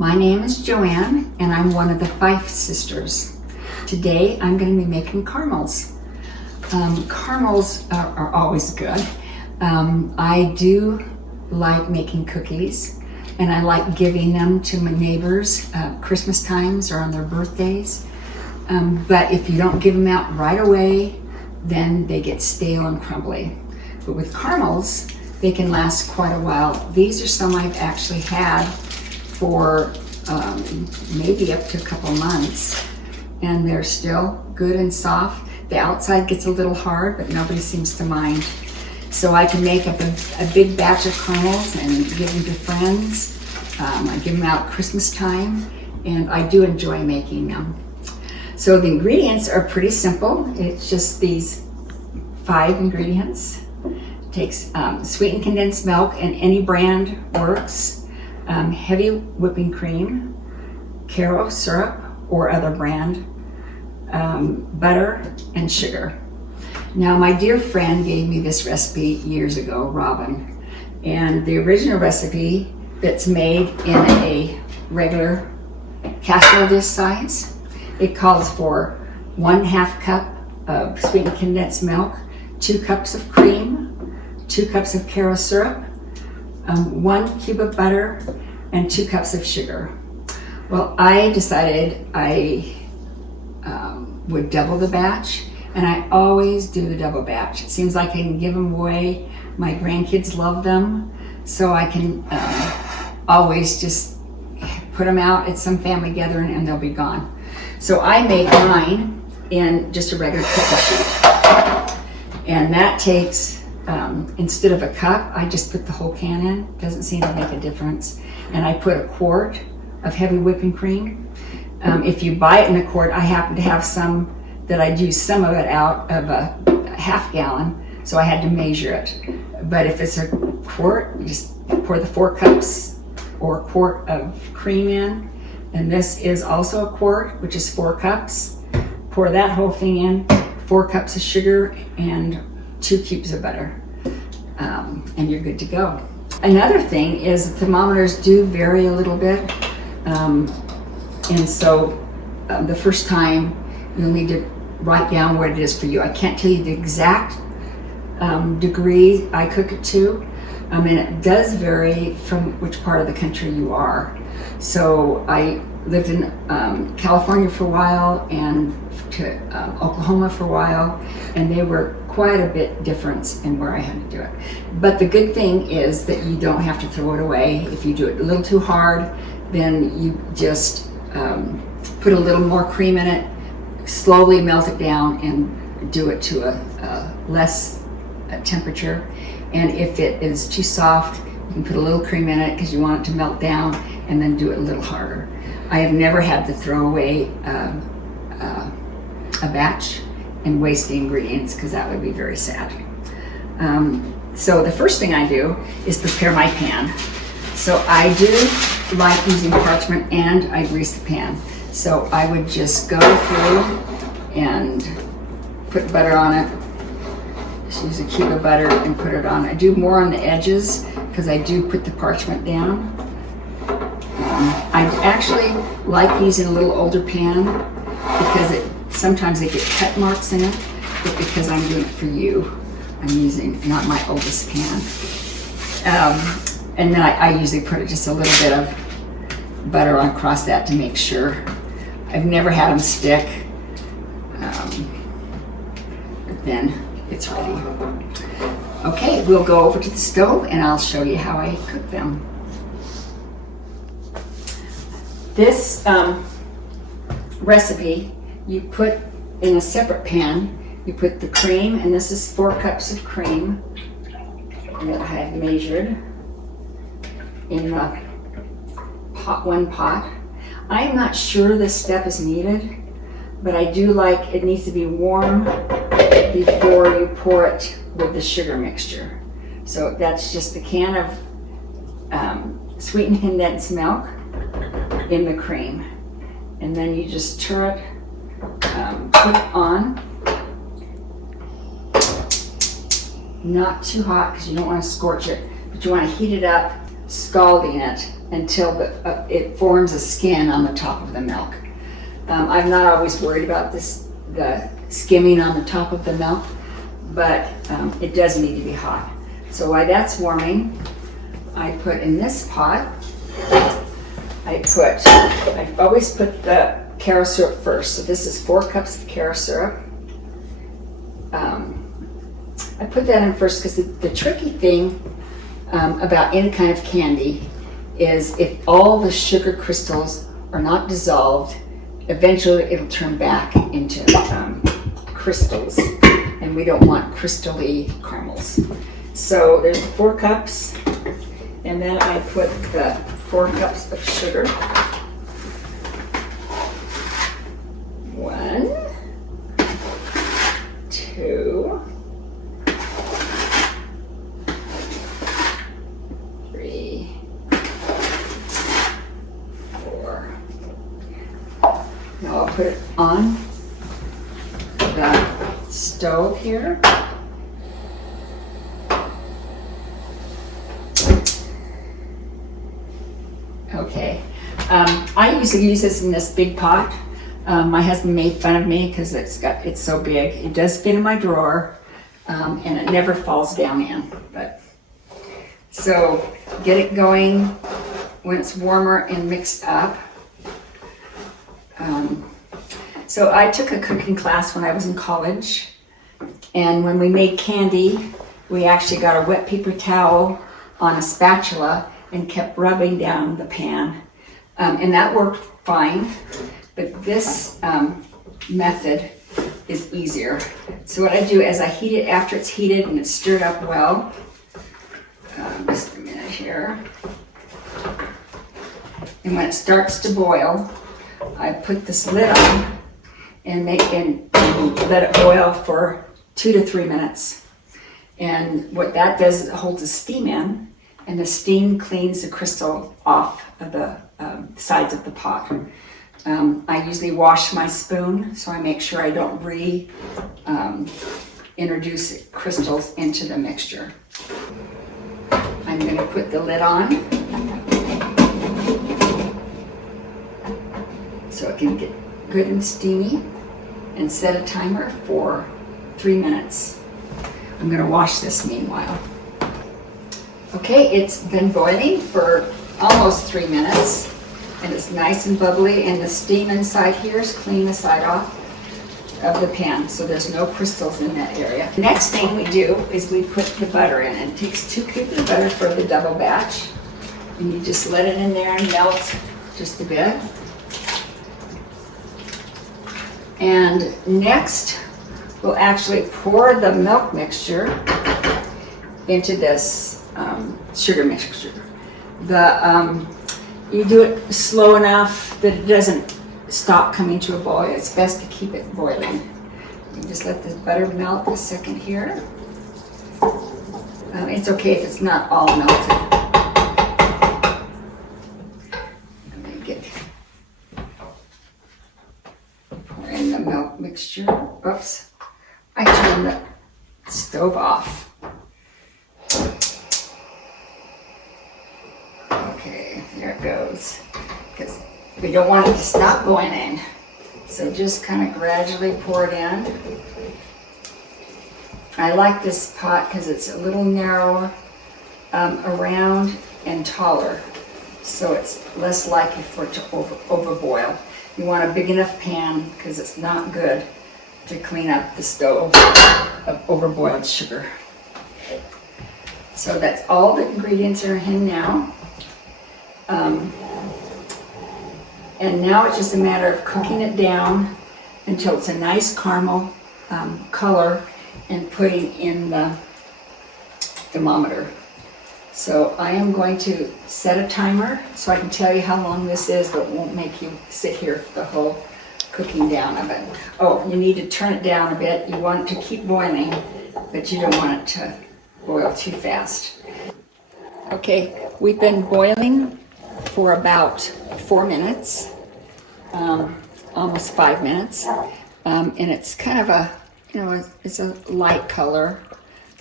My name is Joanne and I'm one of the Fife sisters. Today I'm going to be making caramels. Caramels are always good. I do like making cookies and I like giving them to my neighbors Christmas times or on their birthdays. But if you don't give them out right away, then they get stale and crumbly. But with caramels, they can last quite a while. These are some I've actually had for maybe up to a couple months, and they're still good and soft. The outside gets a little hard, but nobody seems to mind. So I can make up a big batch of caramels and give them to friends. I give them out at Christmas time, and I do enjoy making them. So the ingredients are pretty simple. It's just these 5 ingredients. It takes sweetened condensed milk, and any brand works. Heavy whipping cream, Karo syrup or other brand, butter, and sugar. Now, my dear friend gave me this recipe years ago, Robin, and the original recipe that's made in a regular casserole dish size, it calls for 1/2 cup of sweetened condensed milk, 2 cups of cream, 2 cups of Karo syrup, 1 cube of butter, and 2 cups of sugar. Well, I decided I would double the batch, and I always do the double batch. It seems like I can give them away. My grandkids love them, so I can always just put them out at some family gathering and they'll be gone. So I make mine in just a regular cookie sheet, and that takes instead of a cup, I just put the whole can in. Doesn't seem to make a difference. And I put 1 quart of heavy whipping cream. If you buy it in a quart, I happen to have some that I'd use some of it out of a 1/2 gallon, so I had to measure it. But if it's a quart, you just pour the 4 cups or 1 quart of cream in. And this is also a quart, which is 4 cups. Pour that whole thing in, 4 cups of sugar, and 2 cubes of butter. And you're good to go. Another thing is thermometers do vary a little bit. And so the first time you'll need to write down what it is for you. I can't tell you the exact degree I cook it to. And it does vary from which part of the country you are. So I lived in California for a while and to Oklahoma for a while, and they were quite a bit different in where I had to do it. But the good thing is that you don't have to throw it away. If you do it a little too hard, then you just put a little more cream in it, slowly melt it down, and do it to a less temperature. And if it is too soft, you can put a little cream in it because you want it to melt down, and then do it a little harder. I have never had to throw away a batch and waste the ingredients, because that would be very sad. So the first thing I do is prepare my pan. So I do like using parchment, and I grease the pan. So I would just go through and put butter on it. Just use a cube of butter and put it on. I do more on the edges because I do put the parchment down. I actually like using a little older pan because sometimes they get cut marks in it, but because I'm doing it for you, I'm using not my oldest pan. And then I usually put just a little bit of butter on across that to make sure. I've never had them stick, but then it's ready. Okay, we'll go over to the stove and I'll show you how I cook them. This recipe, you put in a separate pan, you put the cream, and this is 4 cups of cream that I have measured in the one pot. I am not sure this step is needed, but I do like it needs to be warm before you pour it with the sugar mixture. So that's just a can of sweetened condensed milk in the cream, and then you just stir it, put it on, not too hot because you don't want to scorch it, but you want to heat it up scalding it until it forms a skin on the top of the milk. I'm not always worried about the skimming on the top of the milk, but it does need to be hot. So while that's warming, I put in this pot, I always put the Karo syrup first. So this is 4 cups of Karo syrup. I put that in first because the tricky thing about any kind of candy is if all the sugar crystals are not dissolved, eventually it'll turn back into crystals, and we don't want crystally caramels. So there's 4 cups, and then I put the 4 cups of sugar. 1, 2, 3, 4. Now I'll put it on the stove here. Okay, I usually use this in this big pot. My husband made fun of me because it's so big. It does fit in my drawer, and it never falls down in. But so get it going when it's warmer and mixed up. So I took a cooking class when I was in college, and when we made candy, we actually got a wet paper towel on a spatula and kept rubbing down the pan, and that worked fine. But this method is easier. So what I do is I heat it after it's heated and it's stirred up well. Just a minute here. And when it starts to boil, I put this lid on and let it boil for 2 to 3 minutes. And what that does is it holds the steam in, and the steam cleans the crystal off of the sides of the pot. I usually wash my spoon, so I make sure I don't introduce crystals into the mixture. I'm going to put the lid on so it can get good and steamy, and set a timer for 3 minutes. I'm going to wash this meanwhile. Okay, it's been boiling for almost 3 minutes, and it's nice and bubbly, and the steam inside here is cleaning the side off of the pan, so there's no crystals in that area. The next thing we do is we put the butter in, and it takes 2 cubes of butter for the double batch, and you just let it in there and melt just a bit. And next, we'll actually pour the milk mixture into this sugar mixture. You do it slow enough that it doesn't stop coming to a boil. It's best to keep it boiling. You just let the butter melt a second here. It's okay if it's not all melted. I'm going to pour in the milk mixture. Oops, I turned the stove off. Okay, there it goes. Because we don't want it to stop boiling. So just kind of gradually pour it in. I like this pot because it's a little narrower around and taller. So it's less likely for it to overboil. You want a big enough pan because it's not good to clean up the stove of overboiled sugar. So that's all the ingredients are in now. And now it's just a matter of cooking it down until it's a nice caramel color and putting in the thermometer. So I am going to set a timer so I can tell you how long this is, but it won't make you sit here for the whole cooking down of it. Oh, you need to turn it down a bit. You want it to keep boiling, but you don't want it to boil too fast. Okay, we've been boiling for about 4 minutes, almost 5 minutes, and it's kind of it's a light color,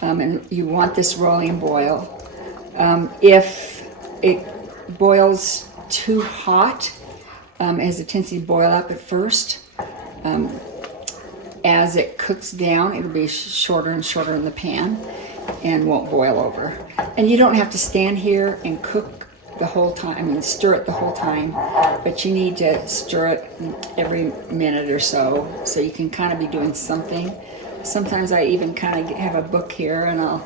and you want this rolling boil. If it boils too hot. It has a tendency to boil up at first. As it cooks down, it'll be shorter and shorter in the pan and won't boil over. And you don't have to stand here and cook the whole time and stir it the whole time, but you need to stir it every minute or so you can kind of be doing something. Sometimes I even kind of have a book here and I'll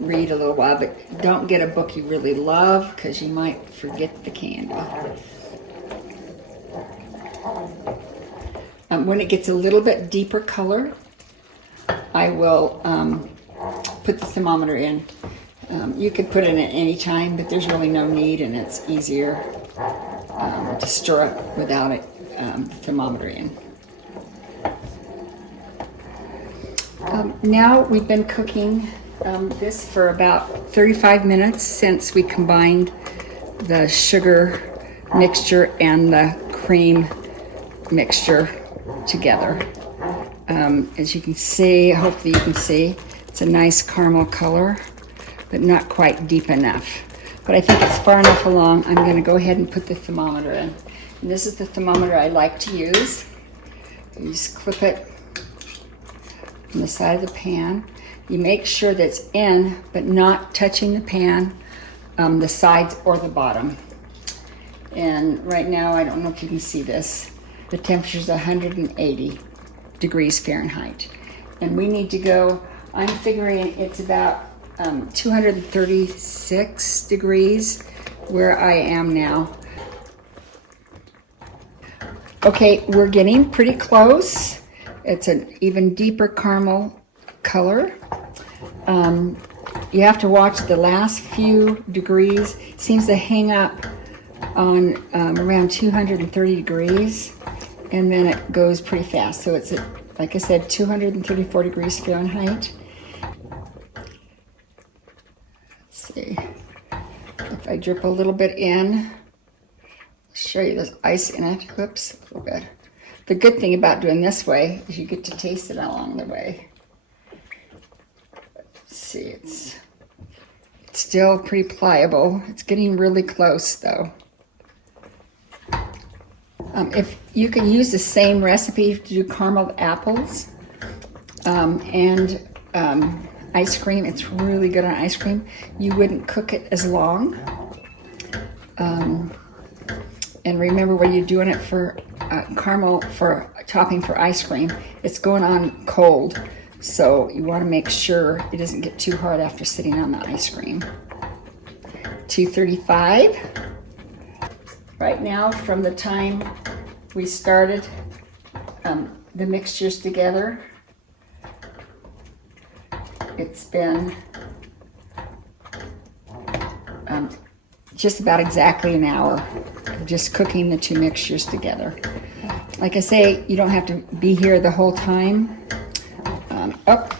read a little while, but don't get a book you really love because you might forget the candy. When it gets a little bit deeper color, I will put the thermometer in. You could put it in at any time, but there's really no need, and it's easier to stir it without the thermometer in. Now we've been cooking this for about 35 minutes since we combined the sugar mixture and the cream mixture together. As you can see, hopefully you can see, it's a nice caramel color, but not quite deep enough. But I think it's far enough along. I'm going to go ahead and put the thermometer in. And this is the thermometer I like to use. You just clip it on the side of the pan. You make sure that it's in, but not touching the pan, the sides or the bottom. And right now, I don't know if you can see this, the temperature is 180 degrees Fahrenheit. And we need to go, I'm figuring it's about 236 degrees where I am now. Okay, we're getting pretty close. It's an even deeper caramel color. You have to watch the last few degrees. It seems to hang up on around 230 degrees, and then it goes pretty fast. So it's, like I said, 234 degrees Fahrenheit. Let's see. If I drip a little bit in, I'll show you there's ice in it. Whoops, a little bit. The good thing about doing this way is you get to taste it along the way. Let's see, it's still pretty pliable. It's getting really close though. If you can use the same recipe to do carameled apples and ice cream, it's really good on ice cream. You wouldn't cook it as long. And remember, when you're doing it for caramel for topping for ice cream, it's going on cold. So you want to make sure it doesn't get too hard after sitting on the ice cream. 235. Right now, from the time we started the mixtures together, it's been just about exactly an hour of just cooking the two mixtures together. Like I say, you don't have to be here the whole time.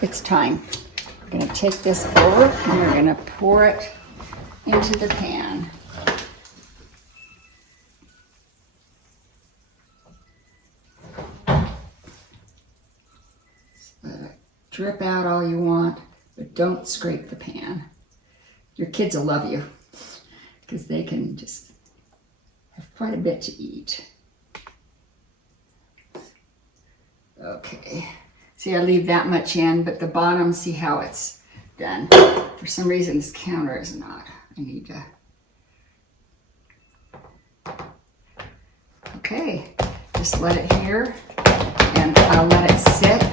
It's time. I'm going to take this over and we're going to pour it into the pan. Let it drip out all you want, but don't scrape the pan. Your kids will love you because they can just have quite a bit to eat. Okay. See, I leave that much in, but the bottom, see how it's done. For some reason, this counter is not. I need to. Okay, just let it here, and I'll let it sit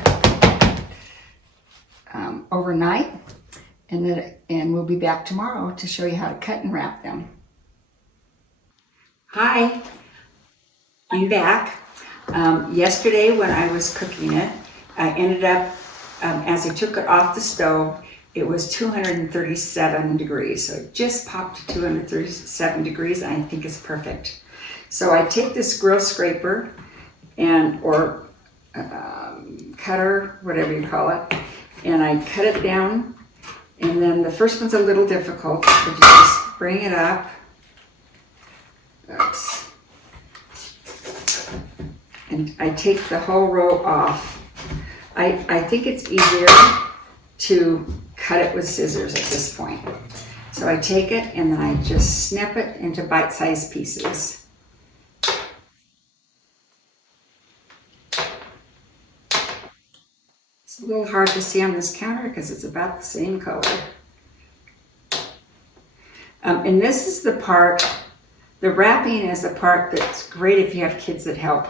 overnight, and we'll be back tomorrow to show you how to cut and wrap them. Hi, I'm back. Yesterday when I was cooking it, I ended up, as I took it off the stove, it was 237 degrees. So it just popped to 237 degrees, and I think it's perfect. So I take this grill scraper or cutter, whatever you call it, and I cut it down. And then the first one's a little difficult, but you just bring it up. Oops. And I take the whole row off. I think it's easier to cut it with scissors at this point. So I take it and then I just snip it into bite-sized pieces. It's a little hard to see on this counter because it's about the same color. And this is the part, the wrapping is the part that's great if you have kids that help.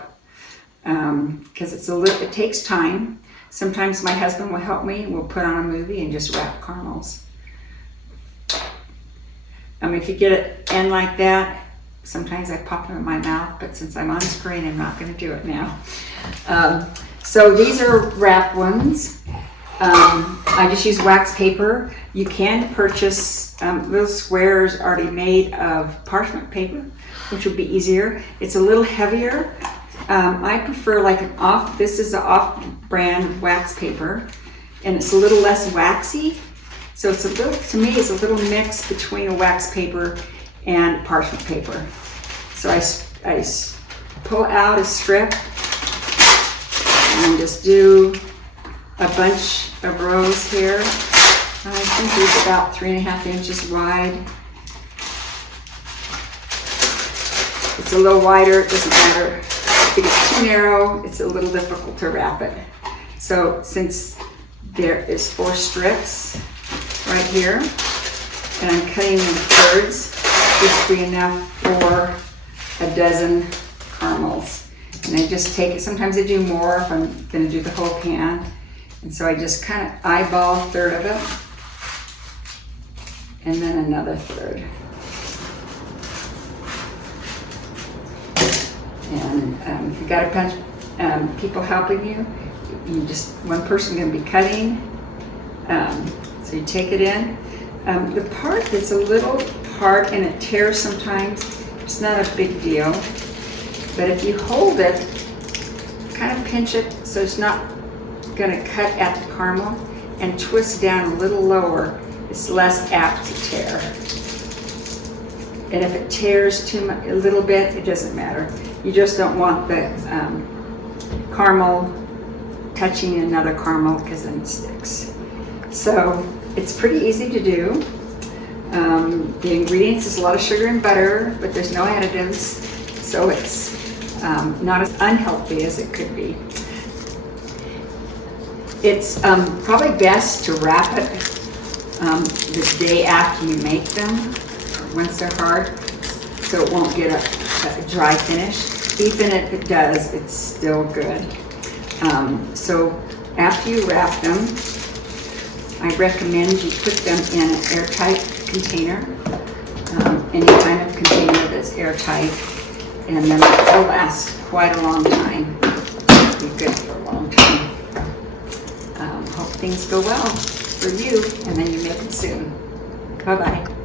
Because it takes time. Sometimes my husband will help me. We'll put on a movie and just wrap caramels. If you get it in like that, sometimes I pop them in my mouth, but since I'm on screen, I'm not going to do it now. So these are wrapped ones. I just use wax paper. You can purchase little squares already made of parchment paper, which would be easier. It's a little heavier. I prefer like this is an off-brand wax paper, and it's a little less waxy. So it's to me, it's a little mix between a wax paper and parchment paper. So I pull out a strip and just do a bunch of rows here. I think it's about 3.5 inches wide. It's a little wider, it doesn't matter. If it's too narrow, it's a little difficult to wrap it. So since there is 4 strips right here, and I'm cutting in thirds, this would be enough for a dozen caramels. And I just take it, sometimes I do more if I'm gonna do the whole can. And so I just kind of eyeball a third of it, and then another third. And if you got a bunch of people helping you, one person gonna be cutting. So you take it in. The part that's a little hard and it tears sometimes, it's not a big deal. But if you hold it, kind of pinch it so it's not gonna cut at the caramel, and twist down a little lower, it's less apt to tear. And if it tears too much, a little bit, it doesn't matter. You just don't want the caramel touching another caramel because then it sticks. So it's pretty easy to do. The ingredients is a lot of sugar and butter, but there's no additives, so it's not as unhealthy as it could be. It's probably best to wrap it the day after you make them, once they're hard, so it won't get a dry finish. Even if it does, it's still good. So after you wrap them, I recommend you put them in an airtight container, any kind of container that's airtight, and then they'll last quite a long time. Be good for a long time. Hope things go well for you, and then you make them soon. Bye-bye.